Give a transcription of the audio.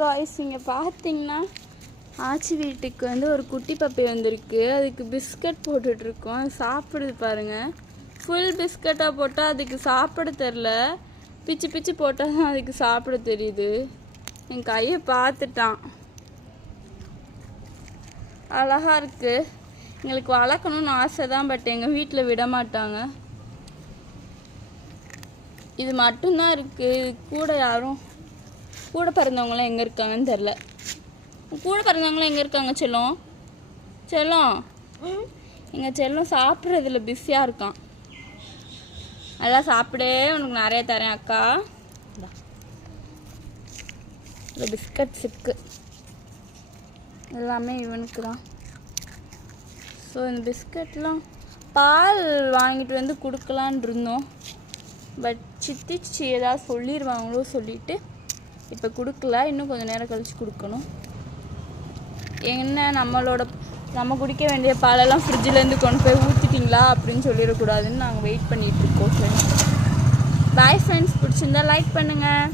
Guys இங்கே பார்த்தீங்கன்னா ஆச்சி வீட்டுக்கு வந்து ஒரு குட்டி பப்பி வந்திருக்கு. அதுக்கு பிஸ்கட் போட்டுட்ருக்கோம். அது சாப்பிடுது பாருங்கள். ஃபுல் பிஸ்கட்டாக போட்டால் அதுக்கு சாப்பிட தெரில. பிச்சு பிச்சு போட்டால் தான் அதுக்கு சாப்பிட தெரியுது. என் கையை பார்த்துட்டான். அழகாக இருக்குது. எங்களுக்கு வளர்க்கணும்னு ஆசை தான், பட் எங்கள் வீட்டில் விட மாட்டாங்க. இது மட்டும்தான் இருக்குது. கூட யாரும் கூட பிறந்தவங்களாம் எங்கே இருக்காங்கன்னு தெரில. கூட பிறந்தவங்களாம் எங்கே இருக்காங்க? செல்லம் செல்லம் எங்கள் செல்லம் சாப்பிட்றதுல பிஸியாக இருக்கான். நல்லா சாப்பிடே, உனக்கு நிறைய தரேன் அக்கா. இந்த பிஸ்கட் சிக்கு எல்லாமே இவனுக்கு தான். ஸோ இந்த பிஸ்கட்லாம் பால் வாங்கிட்டு வந்து கொடுக்கலான் இருந்தோம். பட் சித்தி ஏதாவது சொல்லிடுவாங்களோ சொல்லிவிட்டு இப்போ கொடுக்கல. இன்னும் கொஞ்சம் நேரம் கழித்து கொடுக்கணும். என்ன நம்ம குடிக்க வேண்டிய பாலெல்லாம் ஃப்ரிட்ஜிலேருந்து கொண்டு போய் ஊற்றிட்டிங்களா அப்படின்னு சொல்லிடக்கூடாதுன்னு நாங்கள் வெயிட் பண்ணிகிட்ருக்கோம் ஃப்ரெண்ட்ஸ். Bye friends. பிடிச்சிருந்தா லைக் பண்ணுங்கள்.